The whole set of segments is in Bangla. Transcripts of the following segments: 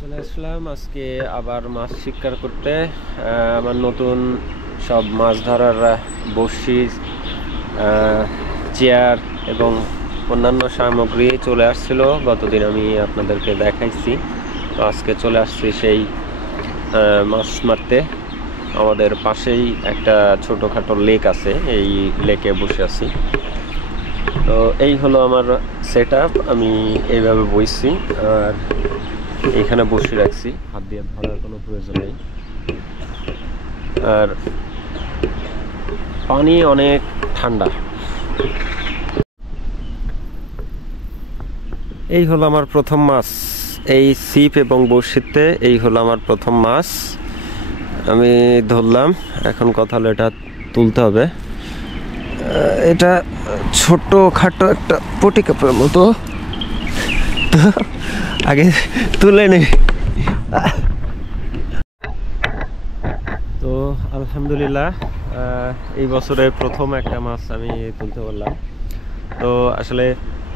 চলে আসলাম আজকে আবার মাছ শিকার করতে। আমার নতুন সব মাছ ধরার বড়শি, চেয়ার এবং অন্যান্য সামগ্রী চলে আসছিল। গতদিন আমি আপনাদেরকে দেখাইছি, তো আজকে চলে আসছি সেই মাছ মারতে। আমাদের পাশেই একটা ছোটোখাটো লেক আছে, এই লেকে বসে আছি। তো এই হলো আমার সেট আপ। আমি এইভাবে বসছি আর এখানে বসে রাখছি, হাত দিয়ে ধরার কোনো প্রয়োজন নেই। আর পানি অনেক ঠান্ডা। এই হলো আমার প্রথম মাছ, এই ছিপ এবং বড়শিতে এই হলো আমার প্রথম মাছ। আমি ধরলাম, এখন কথা হলো এটা তুলতে হবে। এটা ছোট খাটো একটা পটি কাপের মতো, তো আগে তুলে নে। তো আলহামদুলিল্লাহ, এই বছরের প্রথম একটা মাছ আমি তুলতে পারলাম। তো আসলে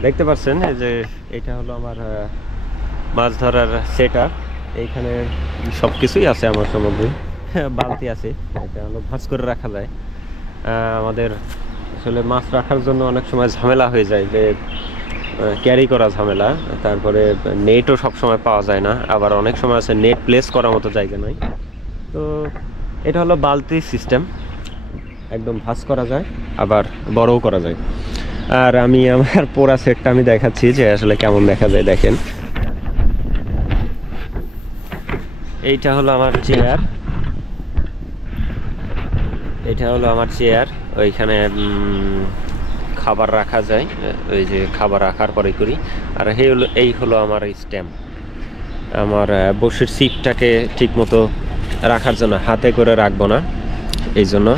দেখতে পাচ্ছেন যে এটা হলো আমার মাছ ধরার সেট আপ। এইখানে সব কিছুই আছে আমার সামগ্রী। বালতি আছে, এটা হলো ভাঁজ করে রাখা যায়। আমাদের আসলে মাছ রাখার জন্য অনেক সময় ঝামেলা হয়ে যায়, যে ক্যারি করা ঝামেলা। তারপরে নেটও সব সময় পাওয়া যায় না, আবার অনেক সময় আছে নেট প্লেস করার মতো জায়গা নাই। তো এটা হলো বালতি সিস্টেম, একদম ভাঁজ করা যায়, আবার বড়ও করা যায়। আর আমি আমার পোড়া সেটটা আমি দেখাচ্ছি যে আসলে কেমন দেখা যায়। দেখেন, এইটা হলো আমার চেয়ার, এটা হলো আমার চেয়ার। ওইখানে খাবার রাখা যায়, ওই যে খাবার রাখার পরে করি। আর এই হলো আমার স্ট্যাম্প, আমার বসির সিটটাকে ঠিক মতো রাখার জন্য, হাতে করে রাখবো না এই জন্য।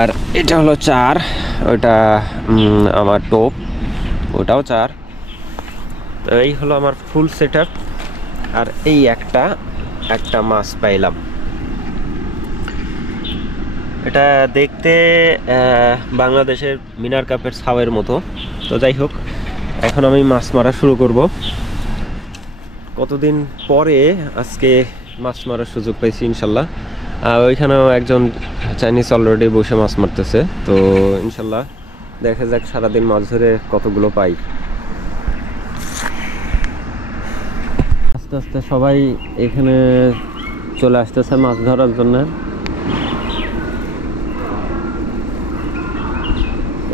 আর এটা হলো চার, ওটা আমার টোপ, ওটাও চার। তো এই হলো আমার ফুল সেট আপ। আর এই একটা মাছ পাইলাম, এটা দেখতে বাংলাদেশের মিনার কাপের ছাওয়ের মতো। তো যাই হোক, এখন আমি মাছ মারা শুরু করব। কতদিন পরে আজকে মাছ মারার সুযোগ পাইছি ইনশাল্লাহ। ওইখানেও একজন চাইনিজ অলরেডি বসে মাছ মারতেছে। তো ইনশাল্লাহ দেখা যাক সারাদিন মাছ ধরে কতগুলো পাই। আস্তে আস্তে সবাই এখানে চলে আসতেছে মাছ ধরার জন্য।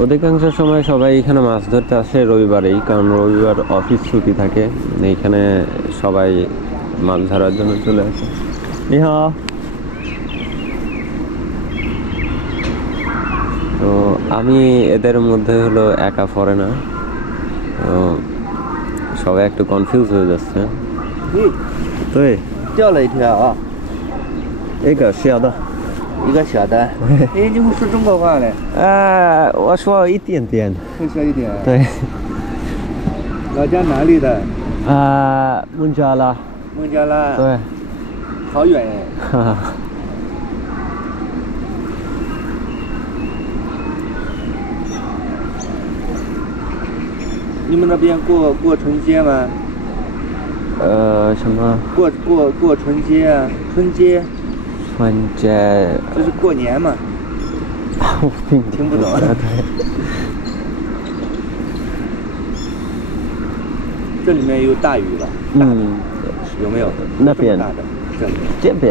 অধিকাংশ সময় সবাই এখানে মাছ ধরতে আসে রবিবারেই, কারণ রবিবার অফিস ছুটি থাকে। এইখানে সবাই মাছ ধরার জন্য চলে আসে। তো আমি এদের মধ্যে হলো একা ফরেনার, তো সবাই একটু কনফিউজ হয়ে যাচ্ছে।对，钓了一条啊，一个小的。一个小的。哎，你会说中国话嘞？我说一点点。会说一点。对。老家哪里的？孟加拉。孟加拉。对。好远哎。哈哈。你们那边过春节吗？什么？过春节啊，春节。春节。就是过年嘛。我听不懂。对。这里面有大鱼吧？有没有？那边。大的。这边。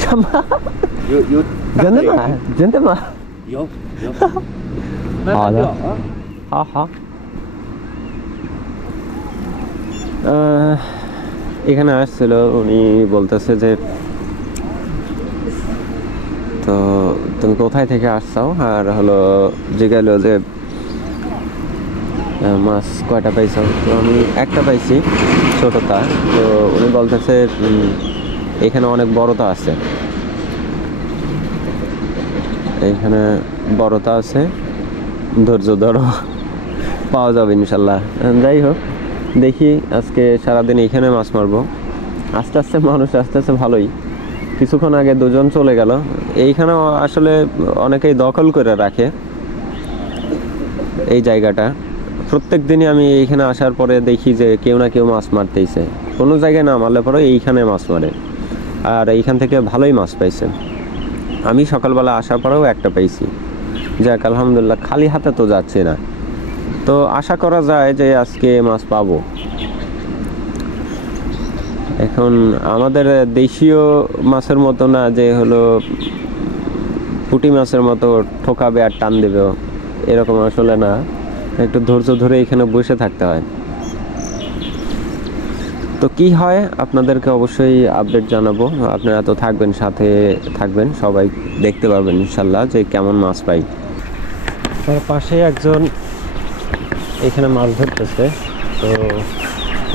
什么？有。真的吗？真的吗？有。好的。好好。এখানে আসছিল, উনি বলতেছে যে তো তুমি কোথায় থেকে আসছো, আর হলো জিজ্ঞাসা যে মাছ কয়টা পাইছো। তো আমি একটা পাইছি, ছোটটা। তো উনি বলতেছে এখানে অনেক বড়টা আছে, এইখানে বড়টা আছে, ধৈর্য ধরো, পাওয়া যাবে ইনশাল্লাহ। যাই হোক, দেখি আজকে সারাদিন এইখানে মাছ মারবো। আস্তে আস্তে মানুষ আস্তে আস্তে ভালোই। কিছুক্ষণ আগে দুজন চলে গেল। এইখানেও আসলে অনেকেই দখল করে রাখে এই জায়গাটা, প্রত্যেক দিনই আমি এইখানে আসার পরে দেখি যে কেউ না কেউ মাছ মারতেইছে, কোনো জায়গায় না মারলে পরে এইখানে মাছ মারে, আর এইখান থেকে ভালোই মাছ পাইছে। আমি সকালবেলা আসার পরেও একটা পাইছি, যাক আলহামদুলিল্লাহ, খালি হাতে তো যাচ্ছে না, তো আশা করা যায় যে আজকে মাছ পাবো। এখন আমাদের দেশীয় মাছের মতো না যে হলো পুঁটি মাছের মতো ঠোকাবে আর টান দেবে, এরকম আসলে না, একটু ধৈর্য ধরে এখানে বসে থাকতে হয়। তো কি হয় আপনাদেরকে অবশ্যই আপডেট জানাবো, আপনারা তো থাকবেন, সাথে থাকবেন, সবাই দেখতে পারবেন ইনশাল্লাহ যে কেমন মাছ পাই। তার পাশে একজন এখানে মাছ ধরতেছে, তো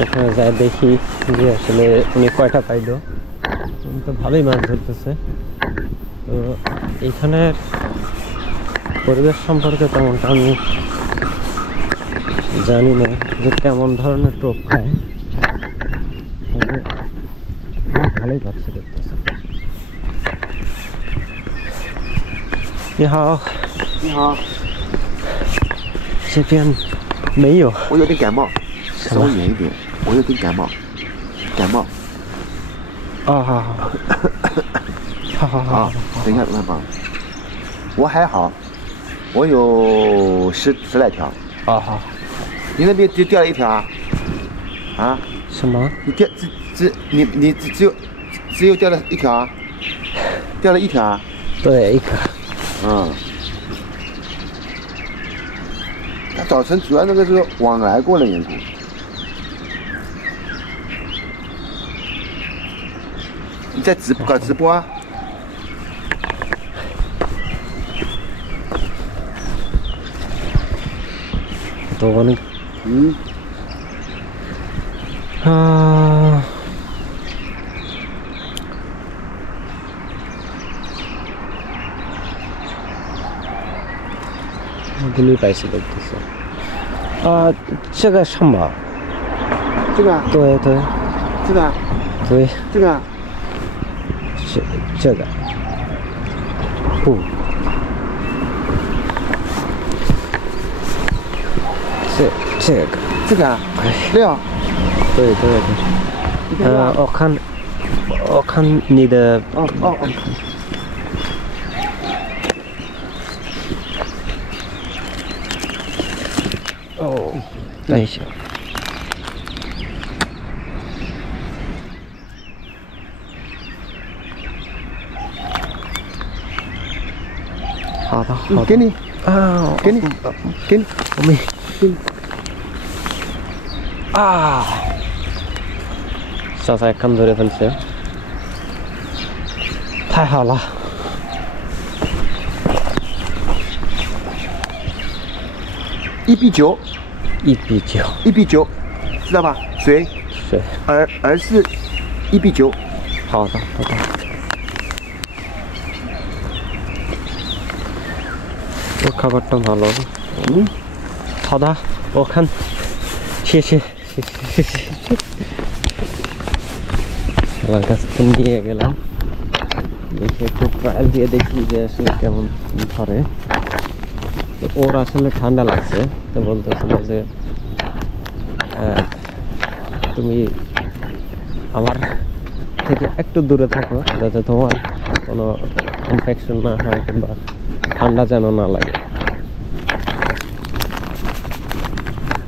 এখানে যাই দেখি যে আসলে উনি কয়টা পাইলো। উনি তো ভালোই মাছ ধরতেছে। তো এখানের পরিবেশ সম্পর্কে তেমনটা আমি জানি না যে কেমন ধরনের টোপ খায়, ভালোই পাচ্ছে দেখতেছে। 你好，你好，这边没有。我有点感冒，稍微远一点，我有点感冒，感冒。哦，好好，好好好，好，等一下，慢慢。我还好，我有十来条。哦好。你那边就掉了一条啊？啊？什么？你掉你只有掉了一条啊？掉了一条啊？对，一颗。嗯。它早晨主要那个是往来过的缘故。你在搞直播啊？多呢？嗯。啊。গুলি পাইছে দেখতেছে这个什么这个啊？对对这个啊？对这个啊？这个不这个这个啊？六。对对对我看你的哦。哦，等一下。好的，好的。给你啊，给你给你我没给你চাচা একখান ধরে ফেলছে,太好了。1:9，1比9， 1:9，知道吧？水水。而是1:9。好的，好的。我খাবারটা ভালো।好的，我看，谢谢。আমার কাছ থেকে নিয়ে গেলাম, দেখি একটু ট্রায়াল দিয়ে দেখি যে আসলে কেমন ধরে। তো ওর আসলে ঠান্ডা লাগছে, তো বলতেছিল যে তুমি আমার থেকে একটু দূরে থাকো যাতে তোমার কোনো ইনফেকশন না হয় কিংবা ঠান্ডা যেন না লাগে।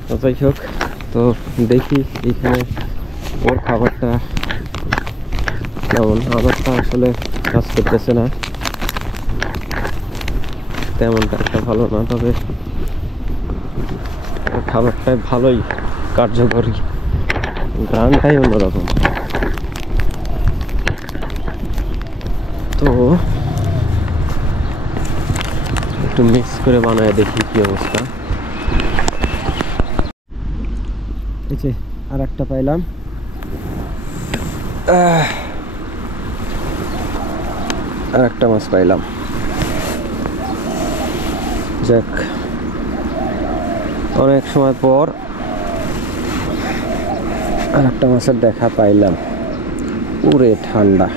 তো যাই হোক, তো দেখি এখানে ওর খাবারটা কেমন। আমারটা আসলে কাজ করতেছে না, তেমনটা একটা ভালো না, তবে খাবারটা ভালোই কার্যকরী, গ্রানটাই অন্যরকম। তো একটু মিক্স করে বানায় দেখি কি অবস্থা। এই যে আর একটা পাইলাম, আর একটা মাছ পাইলাম। যাক, অনেক সময় পর আর একটা মাছের দেখা পাইলাম। পুরে ঠান্ডা,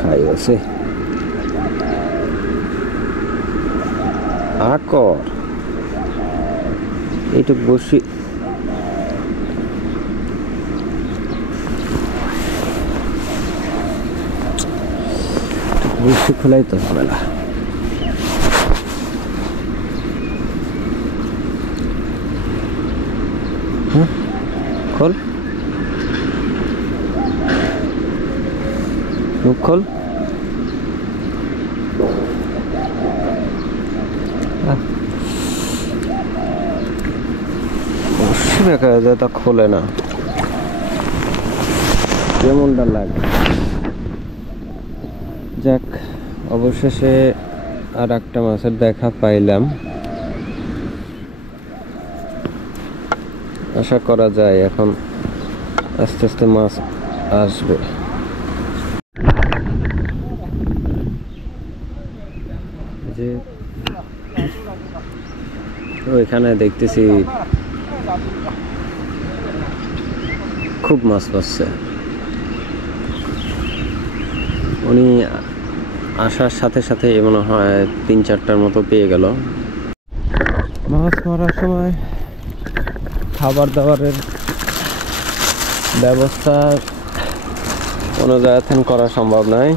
খাই আছে। আকর এইটুক বসি বসি খোলাই তো ঝামেলা। হ্যাঁ খোল, মুখ খোল। দেখা যায় তা খোলে না, কেমনটা লাগে। যাক, অবশেষে আর একটা মাছের দেখা পাইলাম। আশা করা যায় এখন আস্তে আস্তে মাছ আসবে। যে ওইখানে দেখতেছি খুব মাছ পাচ্ছে। উনি আসার সাথে সাথে মনে হয় 3-4টার মতো পেয়ে গেল। মাছ মারার সময় খাবার দাবারের ব্যবস্থা কোনো জায়গায় করা সম্ভব নয়,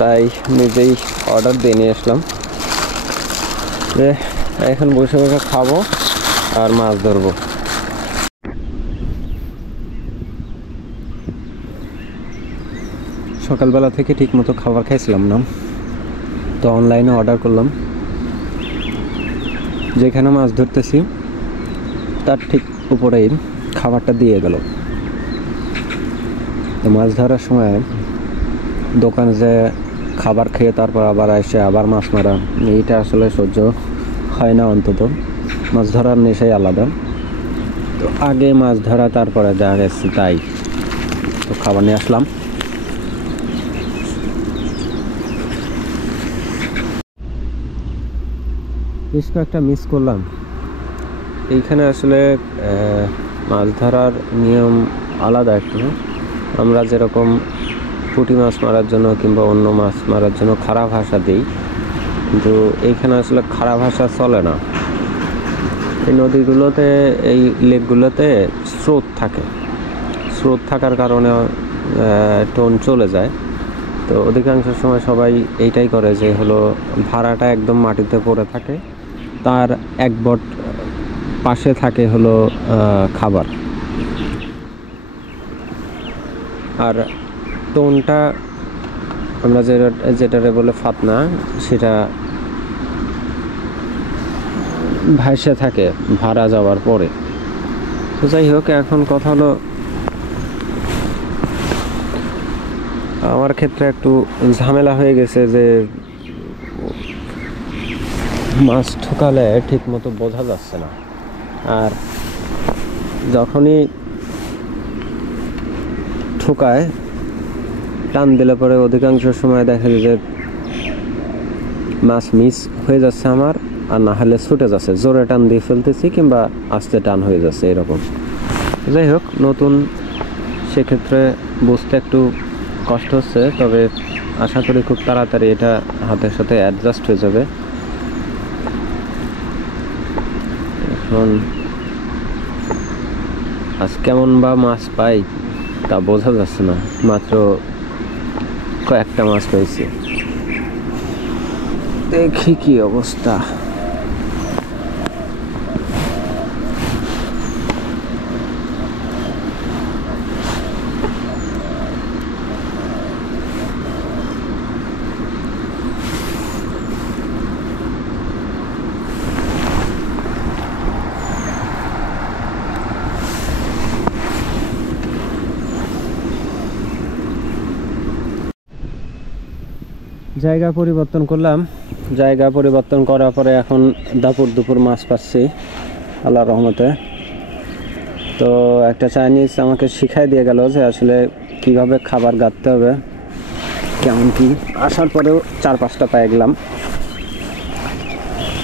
তাই নিজেই অর্ডার দিয়ে নিয়ে আসলাম যে এখন বসে বসে খাবো আর মাছ ধরবো। সকালবেলা থেকে ঠিক মতো খাবার খাইছিলাম না, তো অনলাইনে অর্ডার করলাম। যেখানে মাছ ধরতেছি তার ঠিক উপরেই খাবারটা দিয়ে গেল। তো মাছ ধরার সময় দোকানে যে খাবার খেয়ে তারপর আবার এসে আবার মাছ মারা, এইটা আসলে সহ্য হয় না। অন্তত মাছ ধরার নেশাই আলাদা। তো আগে মাছ ধরা, তারপরে যা গেছে তাই। তো খাবার নিয়ে আসলাম। বেশ কয়েকটা মিস করলাম। এইখানে আসলে মাছ ধরার নিয়ম আলাদা একটু। আমরা যেরকম পুঁটি মাছ মারার জন্য কিংবা অন্য মাছ মারার জন্য খারাপ ভাষা দিই, কিন্তু এইখানে আসলে খারাপ ভাষা চলে না। এই নদীগুলোতে, এই লেকগুলোতে স্রোত থাকে। স্রোত থাকার কারণে টোন চলে যায়। তো অধিকাংশ সময় সবাই এইটাই করে যে হলো ভাড়াটা একদম মাটিতে পড়ে থাকে, তার এক বট পাশে থাকে হলো খাবার। আর টোনটা আমরা যেটারে বলে ফাতনা, সেটা ভাসে থাকে ভাড়া যাওয়ার পরে। তো যাই হোক, এখন কথা হলো আমার ক্ষেত্রে একটু ঝামেলা হয়ে গেছে যে মাছ ঠুকালে ঠিক মতো বোঝা যাচ্ছে না। আর যখনই ঠুকায় টান দিলে পরে অধিকাংশ সময় দেখা যায় যে মাছ মিস হয়ে যাচ্ছে আমার, আর না হলে ছুটে যাচ্ছে। জোরে টান দিয়ে ফেলতেছি কিংবা আস্তে টান হয়ে যাচ্ছে এরকম। যাই হোক, নতুন, সেক্ষেত্রে বুঝতে একটু কষ্ট হচ্ছে, তবে আশা করি খুব তাড়াতাড়ি এটা হাতের সাথে অ্যাডজাস্ট হয়ে যাবে। এখন আজ কেমন বা মাছ পাই তা বোঝা যাচ্ছে না। মাত্র কয়েকটা মাছ পেয়েছি, দেখি কি অবস্থা। জায়গা পরিবর্তন করলাম। জায়গা পরিবর্তন করার পরে এখন দুপুর মাছ পাচ্ছি আল্লাহর রহমতে। তো একটা চাইনিজ আমাকে শিখাই দিয়ে গেল যে আসলে কিভাবে খাবার গাঁথতে হবে, কেমন কি। আসার পরেও 4-5টা পেয়ে গেলাম।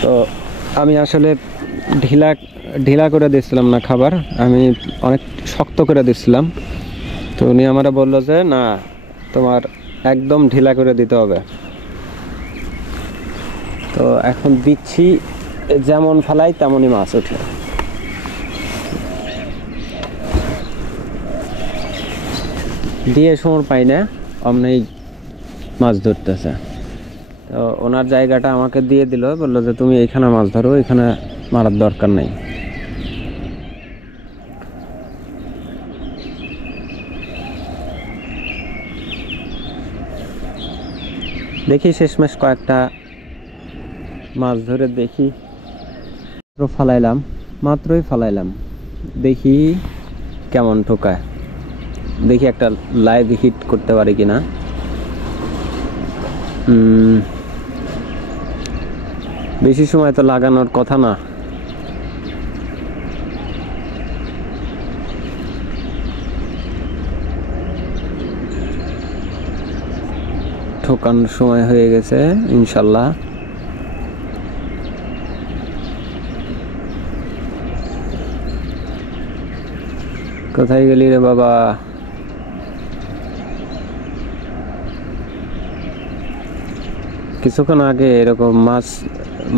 তো আমি আসলে ঢিলা করে দিচ্ছিলাম না খাবার, আমি অনেক শক্ত করে দিচ্ছিলাম। তো উনি আমারা বললো যে না, তোমার একদম ঢিলা করে দিতে হবে। তো এখন দিচ্ছি, যেমন ফেলাই তেমনই মাছ ওঠে। দিয়ে সময় পাই না, অমনি মাছ ধরতেছে। তো ওনার জায়গাটা আমাকে দিয়ে দিল, বললো যে তুমি এইখানে মাছ ধরো, এখানে মারার দরকার নেই। দেখি শেষমেশ কয়েকটা মাছ ধরে দেখি, মাত্রই ফালাইলাম, দেখি কেমন ঠোকায়, দেখি একটা লাইভ হিট করতে পারি কিনা। বেশি সময় তো লাগানোর কথা না। ঠোকানোর সময় হয়ে গেছে ইনশাল্লাহ। কোথায় গেলি রে বাবা? কিছুক্ষণ আগে এরকম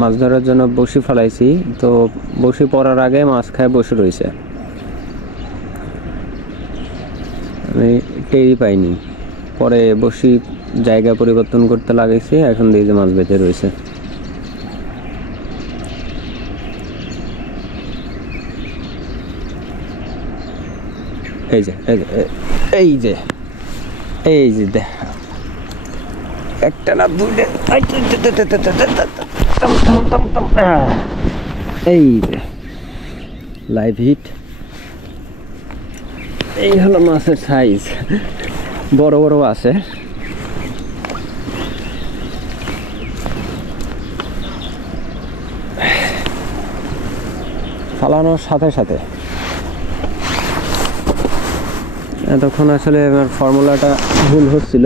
মাছ ধরার জন্য বসি ফেলাইছি, তো বসি পড়ার আগে মাছ খায় বসে রয়েছে, আমি টেরই পাইনি। পরে বসি জায়গা পরিবর্তন করতে লাগাইছি, এখন দিয়ে যে মাছ বেঁচে রয়েছে। এই যে এই যে এই যে দেখ, একটা না দুইটা, এই যে লাইভ হিট। এই হলো মাছের সাইজ, বড় বড় আছে। ফালানোর সাথে সাথে এতক্ষণ আসলে আমার ফর্মুলাটা ভুল হচ্ছিল,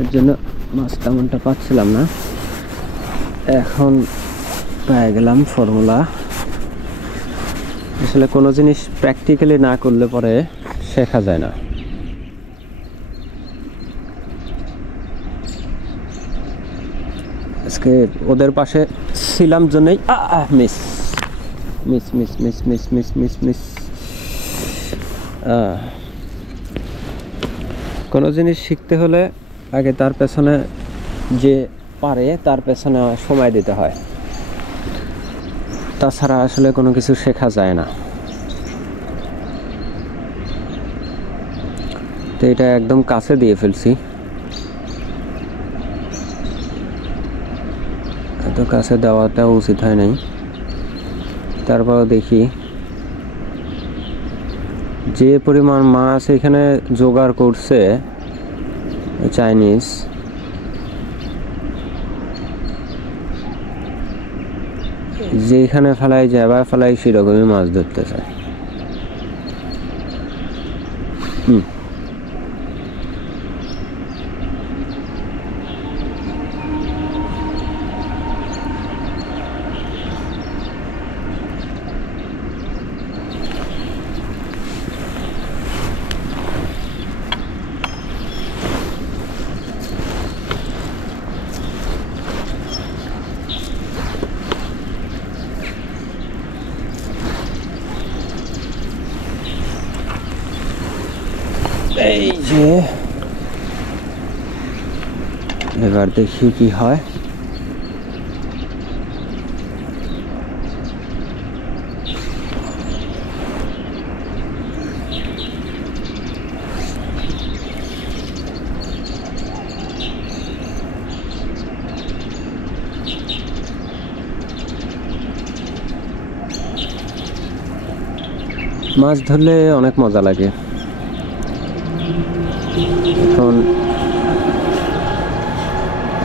এর জন্য মাছ তেমনটা পাচ্ছিলাম না। এখন পেয়ে গেলাম ফর্মুলা। আসলে কোনো জিনিস প্র্যাকটিক্যালি না করলে পরে শেখা যায় না। আজকে ওদের পাশে ছিলাম জন্যই miss miss miss miss miss miss miss miss কোনো জিনিস শিখতে হলে আগে তার পেছনে যে পারে তার পেছনে সময় দিতে হয়, তাছাড়া আসলে কোনো কিছু শেখা যায় না। তো এটা একদম কাছে দিয়ে ফেলছি, এত কাছে দেওয়াটা উচিত হয় নাই। তারপরও দেখি যে পরিমাণ মাছ এখানে জোগাড় করছে চাইনিজ, যেখানে ফেলাই যাবা ফেলাই সেরকমই মাছ ধরতেছে। এই যে এবার দেখি কি হয়। মাছ ধরলে অনেক মজা লাগে। এখন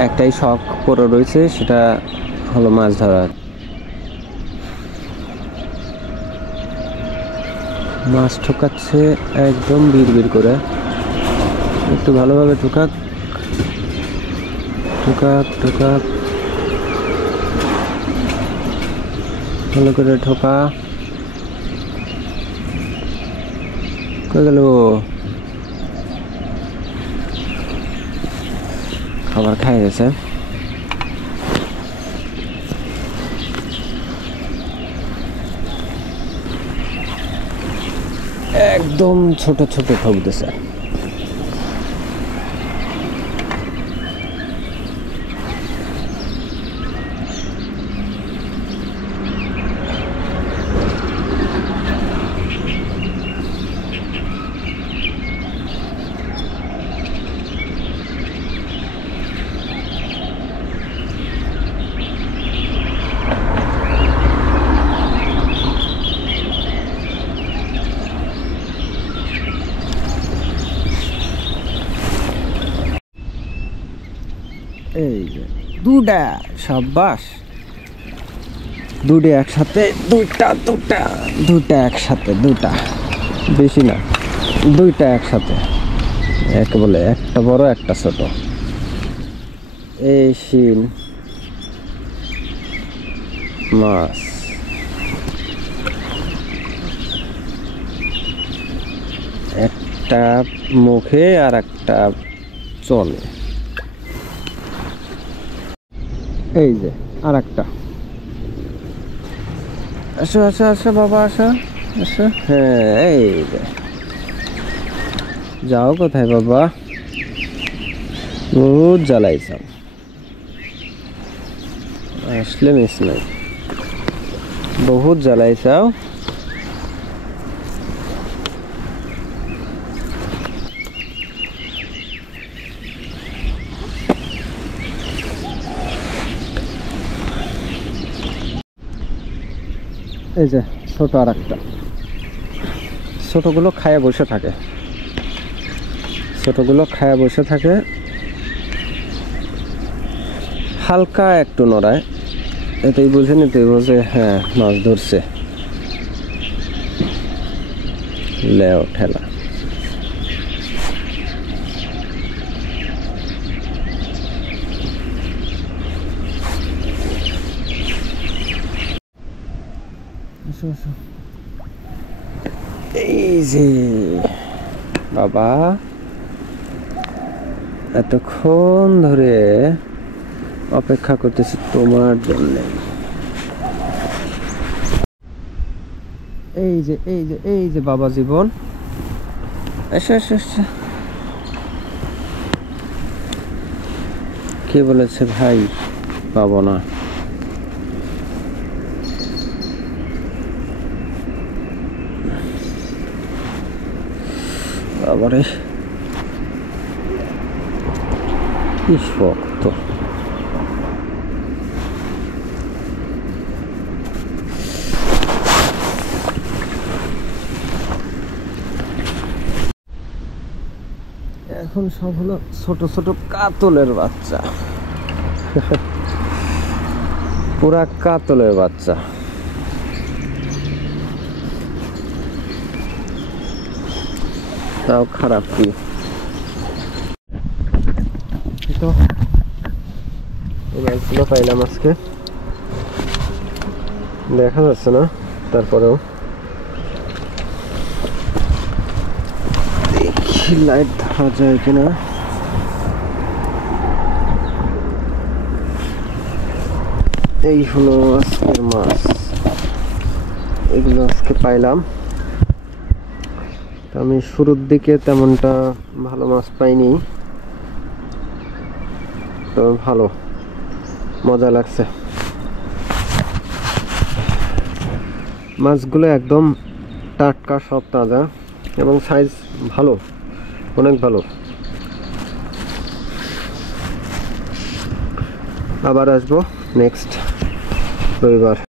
একটাই শখ পড়ে রয়েছে, সেটা হলো মাছ ধরার। মাছ ঠোকাচ্ছে একদম বিড় করে, একটু ভালোভাবে ঠোকাক ঠোকাক ঠোকাক, ভালো করে ঠোকা। কই গেল? খাবার খাই গেছে। একদম ছোট ছোট ঠকতেছে। এই যে দুটা, সাবাস, দুটো একসাথে, দুটা একসাথে, দুটা, বেশি না, দুইটা একসাথে, এক বলে একটা বড় একটা ছোট। এই শিন মাছ, একটা মুখে আর একটা চলে। এই যে আর একটা, আসো আসো আসো বাবা, আসো আসো। হ্যাঁ এই যে, যাও কোথায় বাবা, বহুত জ্বালাইছাম, আসলে মিস নাই, বহুত জ্বালাইছাও। এই যে ছোট আর একটা, ছোটগুলো খায়া বসে থাকে, ছোটগুলো খায়া বসে থাকে, হালকা একটু নড়ায়, এতেই বুঝে নিতে বোঝে হ্যাঁ মাছ ধরছে। লেও ঠেলা, এই যে বাবা, এতক্ষণ ধরে অপেক্ষা করতেছি তোমার জন্য। এই যে এই যে এই যে বাবা জীবন, এসে এসে এসে। কে বলেছে ভাই পাবো না? বাবারে কি শক্ত। এখন সব হলো ছোট ছোট কাতলের বাচ্চা, পুরা কাতলের বাচ্চা। তাও খারাপ কি, তো এই মাছগুলো পাইলাম আজকে, দেখা যাচ্ছে না তারপরেও দেখি লাইট ধরা যায় কিনা। এই হলো আজকের মাছ, এগুলো আজকে পাইলাম। আমি শুরুর দিকে তেমনটা ভালো মাছ পাইনি, তো ভালো মজা লাগছে। মাছগুলো একদম টাটকা, সব তাজা এবং সাইজ ভালো, অনেক ভালো। আবার আসবো নেক্সট রবিবার।